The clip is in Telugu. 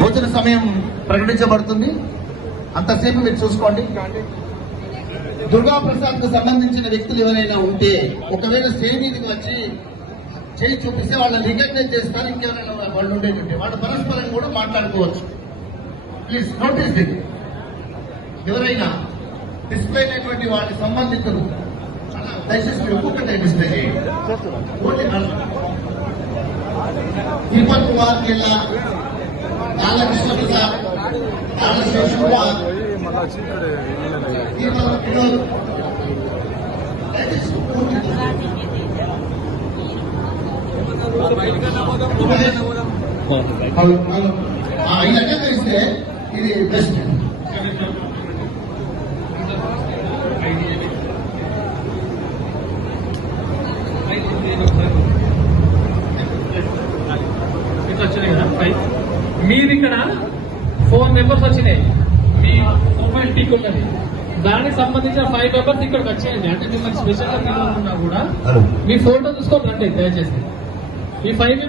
భోజన సమయం ప్రకటించబడుతుంది, అంతసేపు మీరు చూసుకోండి. దుర్గా ప్రసాద్ కు సంబంధించిన వ్యక్తులు ఎవరైనా ఉంటే ఒకవేళ స్టేజ్ మీదకి వచ్చి చేయి చూపిస్తే వాళ్ళని రికగ్నైజ్ చేస్తారు. ఇంకెవరైనా వాళ్ళు ఉండేటట్టు వాళ్ళు పరస్పరం కూడా మాట్లాడుకోవచ్చు. Please notice the. ఎవరైనా డిస్ప్లే అయినటువంటి వాటి సంబంధితులు దయచేసి మీరు ఒక్కొక్కటే డిస్ప్లే చేయండి. దీపక్ కుమార్ జిల్లా, తాళ కృష్ణప్రసాద్, తాళ శేషకుమార్, దీపక్ వినోద్, ఈ రకంగా ఇస్తే ఇది బెస్ట్. మీది ఇక్కడ 4 మెంబర్స్ వచ్చినాయి, మీ ప్రొఫైల్ టిక్ ఉన్నది, దానికి సంబంధించిన 5 మెంబర్స్ ఇక్కడికి వచ్చేయండి. అంటే మిమ్మల్ని స్పెషల్ గా ఉన్నా కూడా మీ ఫోటో చూసుకోవాలంటే దయచేసి ఈ 5